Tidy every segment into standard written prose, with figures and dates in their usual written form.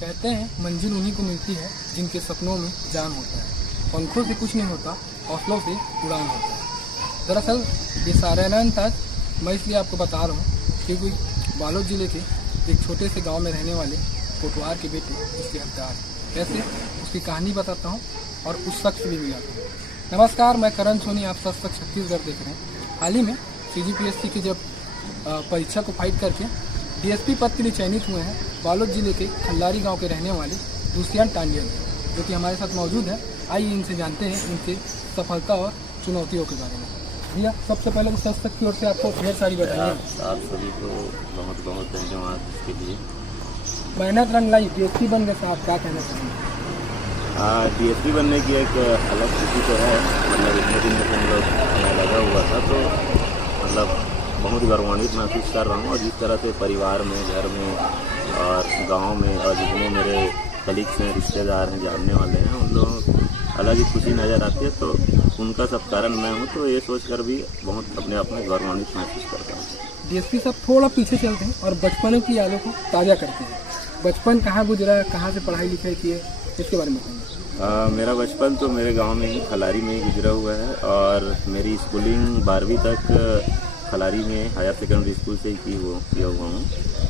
कहते हैं मंजिल उन्हीं को मिलती है जिनके सपनों में जान होता है। पंखों से कुछ नहीं होता, हौसलों से उड़ान होता है। दरअसल ये सारायण था मैं इसलिए आपको बता रहा हूँ क्योंकि बालोद जिले के एक छोटे से गांव में रहने वाले कोटवार के बेटे उसके हकदार कैसे उसकी कहानी बताता हूँ और उस शख्स भी मिलाता हूँ। नमस्कार, मैं करण सोनी, आप सब तक छत्तीसगढ़ देख रहे हैं। हाल ही में CGPSC की जब परीक्षा को फाइट करके DSP पद के लिए चयनित हुए हैं बालोद जिले के खल्लारी गांव के रहने वाले दुष्यंत टांडियल, जो कि हमारे साथ मौजूद है। आइए इनसे जानते हैं इनके सफलता और चुनौतियों के बारे में। भैया, सबसे पहले तो सच की ओर से आपको ढेर सारी बधाई। आप सभी को बहुत बहुत धन्यवाद इसके लिए। मेहनत रंग लाई, DSP बन गए साहब, क्या कहना चाहेंगे? DSP बनने की एक अलग खुशी तो है। मतलब इतने दिन तक हम लोग मैं लगा हुआ था, तो मतलब बहुत गौरवान्वित महसूस कर रहा हूँ। और जिस तरह से परिवार में, घर में और गांव में और जितने मेरे कलीग्स हैं, रिश्तेदार हैं, जानने वाले हैं, उन लोगों को अलग ही खुशी नज़र आती है। तो उनका सब कारण मैं हूँ, तो ये सोचकर भी बहुत अपने आप में गौरवान्वित महसूस करता हूँ। DSP साहब थोड़ा पीछे चलते हैं और बचपन की यादों को ताज़ा करते हैं। बचपन कहाँ गुजरा है, कहाँ से पढ़ाई लिखाई की है, इसके बारे में बताइए। मेरा बचपन तो मेरे गांव में ही, खलारी में ही गुजरा हुआ है। और मेरी स्कूलिंग 12वीं तक खलारी में हायर सेकेंडरी स्कूल से ही किया हुआ हूँ।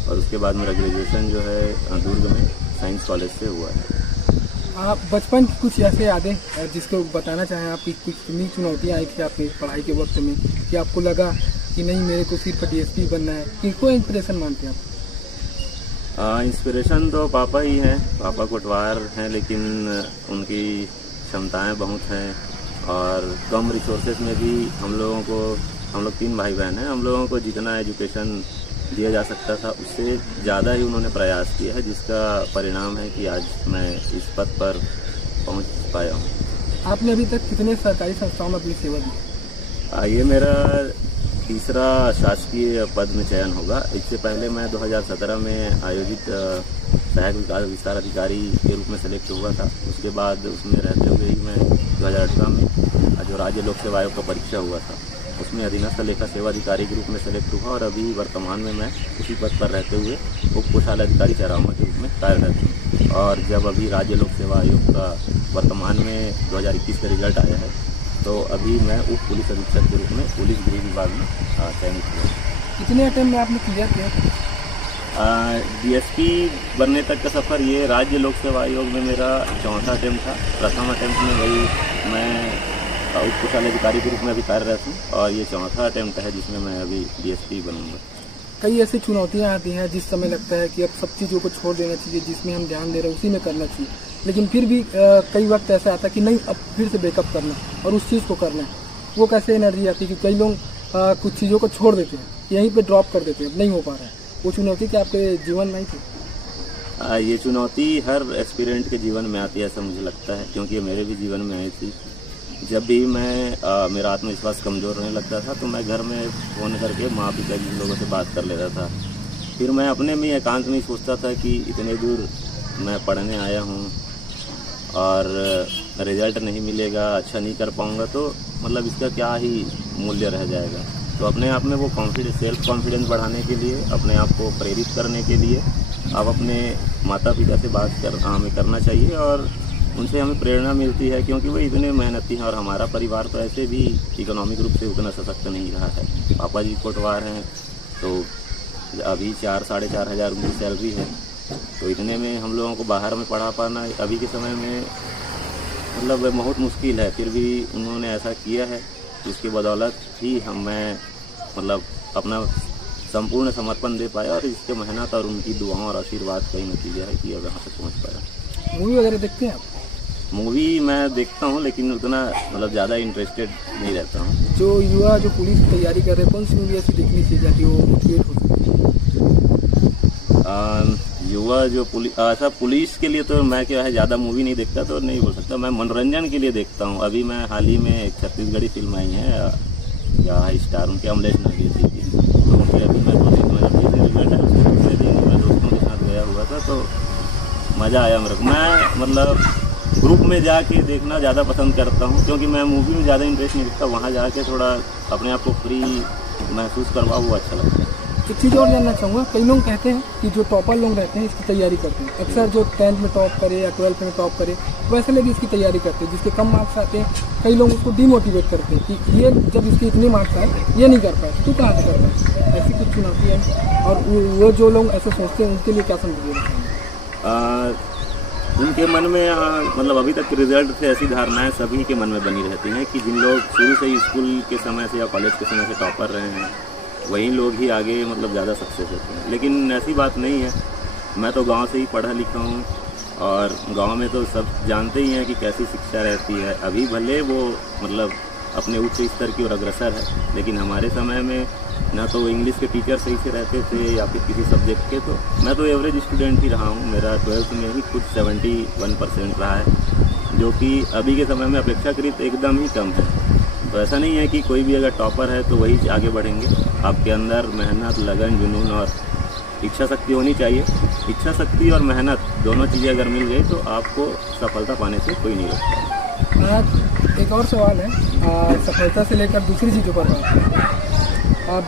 और उसके बाद मेरा ग्रेजुएशन जो है दुर्ग में साइंस कॉलेज से हुआ है। आप बचपन की कुछ ऐसे यादें जिसको बताना चाहें, आपकी कुछ कितनी चुनौतियाँ आई थी आपकी पढ़ाई के वक्त में कि आपको लगा कि नहीं मेरे को सिर्फ DSP बनना है? किसको इंस्पिरेशन मानते हैं आप? इंस्पिरेशन तो पापा ही हैं। पापा कोटवार हैं, लेकिन उनकी क्षमताएं बहुत हैं। और कम रिसोर्सेज में भी हम लोग 3 भाई बहन हैं, हम लोगों को जितना एजुकेशन दिया जा सकता था उससे ज़्यादा ही उन्होंने प्रयास किया है, जिसका परिणाम है कि आज मैं इस पद पर पहुंच पाया हूं। आपने अभी तक कितने सरकारी संस्थाओं में अपनी सेवा दी? ये मेरा तीसरा शासकीय पद में चयन होगा। इससे पहले मैं 2017 में आयोजित सहायक विकास विस्तार अधिकारी के रूप में सेलेक्ट हुआ था। उसके बाद उसमें रहते हुए ही मैं 2018 में जो राज्य लोक सेवा आयोग का परीक्षा हुआ था उसमें अधीनस्थ लेखा सेवा अधिकारी के रूप में सेलेक्ट हुआ। और अभी वर्तमान में मैं उसी पद पर रहते हुए उप कोषालय अधिकारी चरामा के रूप में कार्यरत हूँ। और जब अभी राज्य लोक सेवा आयोग का वर्तमान में 2021 का रिजल्ट आया है, तो अभी मैं उप पुलिस अधीक्षक के रूप में पुलिस गृह विभाग में चयनित हुआ। कितने अटेम्प्ट में आपने क्लियर किया? DSP बनने तक का सफ़र, ये राज्य लोक सेवा आयोग में मेरा चौथा अटेम्प्ट था। प्रथम अटेम्प्ट में वही मैं उप कोषालय अधिकारी के रूप में अभी कार्यरत हूँ, और ये चौथा अटेम्प्ट है जिसमें मैं अभी DSP बनूंगा। कई ऐसी चुनौतियाँ आती हैं जिस समय लगता है कि अब सब चीज़ों को छोड़ देना चाहिए, जिसमें हम ध्यान दे रहे हैं उसी में करना चाहिए, लेकिन फिर भी कई वक्त ऐसा आता है कि नहीं, अब फिर से बैकअप करना और उस चीज़ को करना है। वो कैसे एनर्जी आती है कि कई लोग कुछ चीज़ों को छोड़ देते हैं, यहीं पे ड्रॉप कर देते हैं, अब नहीं हो पा रहा है। वो चुनौती क्या आपके जीवन में आई थी? ये चुनौती हर एस्पिरेंट के जीवन में आती है, ऐसा मुझे लगता है, क्योंकि ये मेरे भी जीवन में आई थी। जब भी मेरा आत्मविश्वास कमज़ोर होने लगता था, तो मैं घर में फ़ोन करके माँ पिता जी लोगों से बात कर लेता था। फिर मैं अपने में एकांत में सोचता था कि इतने दूर मैं पढ़ने आया हूँ और रिजल्ट नहीं मिलेगा, अच्छा नहीं कर पाऊँगा, तो मतलब इसका क्या ही मूल्य रह जाएगा। तो अपने आप में वो सेल्फ कॉन्फिडेंस बढ़ाने के लिए, अपने आप को प्रेरित करने के लिए आप अपने माता पिता से बात हमें करना चाहिए, और उनसे हमें प्रेरणा मिलती है, क्योंकि वो इतने मेहनती हैं। और हमारा परिवार तो ऐसे भी इकोनॉमिक रूप से उतना सशक्त नहीं रहा है। पापा जी कोटवार हैं, तो अभी 4-4.5 हज़ार उनकी सैलरी है, तो इतने में हम लोगों को बाहर में पढ़ा पाना अभी के समय में मतलब बहुत मुश्किल है। फिर भी उन्होंने ऐसा किया है, जिसकी बदौलत ही मैं मतलब अपना संपूर्ण समर्पण दे पाया, और इसके मेहनत और उनकी दुआओं और आशीर्वाद का ही नतीजा है कि अब यहाँ तक पहुँच पाया। मूवी वगैरह देखते हैं आप? मूवी मैं देखता हूँ, लेकिन उतना मतलब ज़्यादा इंटरेस्टेड नहीं रहता हूँ। जो युवा जो पुलिस की तैयारी कर रहे हैं, कौन सी मूवी ऐसी देखनी चाहिए ताकि वो मोटिवेट हो सके? युवा जो पुलिस के लिए तो मैं क्या है ज़्यादा मूवी नहीं देखता, तो नहीं बोल सकता। मैं मनोरंजन के लिए देखता हूँ। अभी मैं हाल ही में एक छत्तीसगढ़ी फिल्म आई है, या स्टार उनके अमलेश नागेशी की, तो उनके अभी मैं 2 दिन रिजल्ट है उसके मैं दोस्तों के साथ गया हुआ था, तो मज़ा आया मेरे को। मैं मतलब ग्रुप में जाके देखना ज़्यादा पसंद करता हूँ, क्योंकि मैं मूवी में ज़्यादा इंटरेस्ट नहीं रखता। वहाँ जाके थोड़ा अपने आप को फ्री महसूस करवाओ, वो अच्छा लगता है। एक चीज़ और जानना चाहूँगा, कई लोग कहते हैं कि जो टॉपर लोग रहते हैं इसकी तैयारी करते हैं, अक्सर जो 10th में टॉप करे या 12th में टॉप करे वैसे लोग इसकी तैयारी करते हैं, जिसके कम मार्क्स आते हैं कई लोग उसको डिमोटिवेट करते हैं कि ये जब इसके इतने मार्क्स आए ये नहीं कर पाए, तू कहाँ से कर पाए, ऐसी कुछ चुनौती है। और वो जो लोग ऐसे सोचते हैं उनके लिए क्या समझिए? उनके मन में मतलब अभी तक रिजल्ट से ऐसी धारणाएं सभी के मन में बनी रहती हैं कि जिन लोग शुरू से ही स्कूल के समय से या कॉलेज के समय से टॉपर रहे हैं वही लोग ही आगे मतलब ज़्यादा सक्सेस होते हैं, लेकिन ऐसी बात नहीं है। मैं तो गांव से ही पढ़ा लिखा हूँ और गांव में तो सब जानते ही हैं कि कैसी शिक्षा रहती है। अभी भले वो मतलब अपने उच्च स्तर की ओर अग्रसर है, लेकिन हमारे समय में ना तो इंग्लिश के टीचर सही से रहते थे या फिर किसी सब्जेक्ट के, तो मैं तो एवरेज स्टूडेंट ही रहा हूँ। मेरा 12th में ही कुछ 71% रहा है, जो कि अभी के समय में अपेक्षाकृत एकदम ही कम है। तो ऐसा नहीं है कि कोई भी अगर टॉपर है तो वही आगे बढ़ेंगे। आपके अंदर मेहनत, लगन, जुनून और इच्छा शक्ति होनी चाहिए। इच्छा शक्ति और मेहनत दोनों चीज़ें अगर मिल गई तो आपको सफलता पाने से कोई नहीं रोकता। एक और सवाल है, सफलता से लेकर दूसरी चीज़ों पर बात है।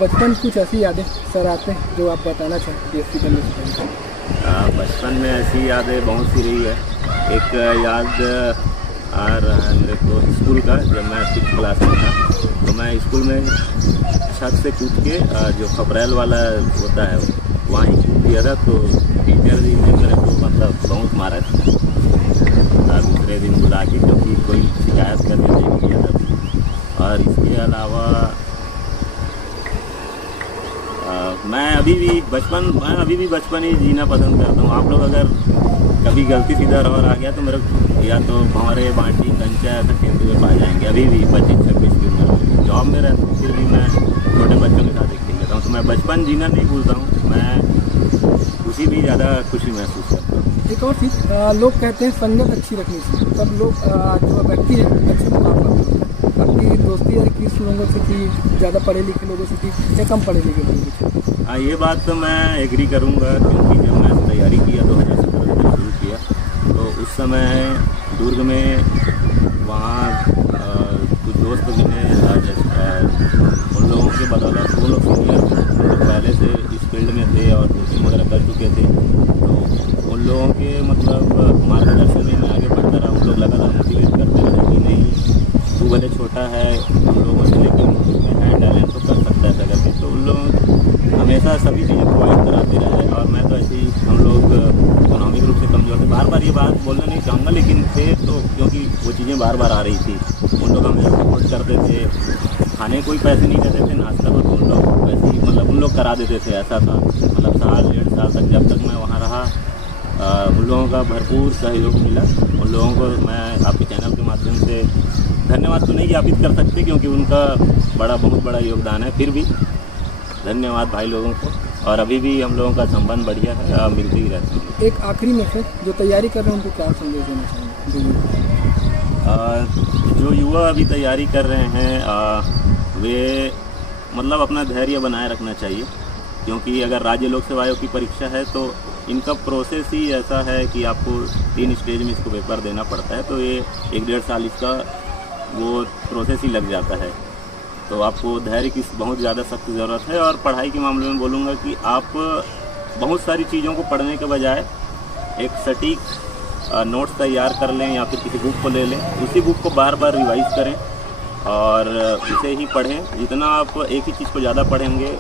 बचपन कुछ ऐसी यादें सर आते हैं जो आप बताना चाहें BSc करने से पहले? बचपन में ऐसी यादें बहुत सी रही है। एक याद आ रहा है मेरे को स्कूल का, जब मैं 6th क्लास में था तो मैं स्कूल में छत से कूद के जो खपरेल वाला होता है वहाँ ही कूद दिया था, तो टीचर जी ने मेरे को मतलब बहुत मारा था। दूसरे दिन बुला के क्योंकि कोई शिकायत करने नहीं किया था। और इसके अलावा मैं अभी भी बचपन ही जीना पसंद करता हूँ। आप लोग अगर कभी गलती से इधर और आ गया तो मेरे या तो भंवरे, बांटी, कंचा ऐसा खेलते हुए पा जाएंगे। अभी भी 25-26 की उम्र में जॉब में रहता हूँ, फिर भी मैं छोटे बच्चों के साथ खेल लेता हूँ। तो मैं बचपन जीना नहीं भूलता हूँ, मैं उसी भी ज़्यादा खुशी महसूस करता हूँ। एक और चीज़, लोग कहते हैं संगत अच्छी रखनी चाहिए, तब लोग जो व्यक्ति है अच्छे मुकाबला करते हैं। आपकी दोस्ती है किस लोगों से की, ज़्यादा पढ़े लिखे लोगों से की या कम पढ़े लिखे लोगों से? हाँ, ये बात तो मैं एग्री करूँगा, क्योंकि जब मैं तैयारी किया 2017 में शुरू किया तो उस समय दुर्ग में वहाँ कुछ दोस्त मिले, उन लोगों के बदौलत वो लोग सीनियर तो पहले से इस फील्ड में थे और कोचिंग वगैरह कर चुके थे, तो उन लोगों के मतलब मार्गदर्शन में मैं आगे बढ़ता रहा। उन लोग लगातार मोटिवेट करते रहे कि नहीं तू भले छोटा है, उन लोगों से लेकिन है टैलेंट तो कर सकता है करके। तो उन लोग हमेशा सभी चीज़ें प्रोवाइड कराते रहे। और मैं तो ऐसे ही, हम लोग इकोनॉमिक रूप से कमजोर थे, बार बार ये बात बोलना नहीं चाहूँगा, लेकिन थे तो क्योंकि वो चीज़ें बार बार आ रही थी। उन लोग हमें सपोर्ट करते थे, खाने कोई पैसे नहीं देते थे, नाश्ता पर उन लोग वैसे ही मतलब उन लोग करा देते थे। ऐसा था मतलब 1.5 साल तक जब तक मैं वहाँ रहा, उन लोगों का भरपूर सहयोग मिला। उन लोगों को मैं आपके चैनल के माध्यम से धन्यवाद तो नहीं ज्ञापित कर सकते, क्योंकि उनका बहुत बड़ा योगदान है। फिर भी धन्यवाद भाई लोगों को, और अभी भी हम लोगों का संबंध बढ़िया है, मिलते ही रहते हैं। एक आखिरी मैसेज, जो तैयारी कर रहे हैं उनको क्या संदेश देना चाहेंगे? जो युवा अभी तैयारी कर रहे हैं वे मतलब अपना धैर्य बनाए रखना चाहिए, क्योंकि अगर राज्य लोक सेवा आयोग की परीक्षा है तो इनका प्रोसेस ही ऐसा है कि आपको 3 स्टेज में इसको पेपर देना पड़ता है। तो ये 1-1.5 साल इसका वो प्रोसेस ही लग जाता है। तो आपको धैर्य की बहुत ज़्यादा सख्त ज़रूरत है। और पढ़ाई के मामले में बोलूँगा कि आप बहुत सारी चीज़ों को पढ़ने के बजाय एक सटीक नोट्स तैयार कर लें या फिर किसी बुक को ले लें, उसी बुक को बार बार रिवाइज़ करें और उसे ही पढ़ें। जितना आप एक ही चीज़ को ज़्यादा पढ़ेंगे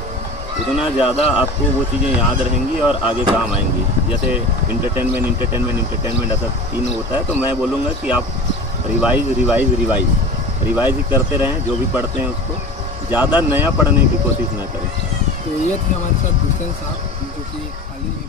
उतना ज़्यादा आपको वो चीज़ें याद रहेंगी और आगे काम आएंगी। जैसे इंटरटेनमेंट ऐसा 3 होता है। तो मैं बोलूँगा कि आप रिवाइज़ ही करते रहें, जो भी पढ़ते हैं उसको ज़्यादा नया पढ़ने की कोशिश ना करें। तो ये थे हमारे साथ दुष्यंत साहब, जो कि हाल ही में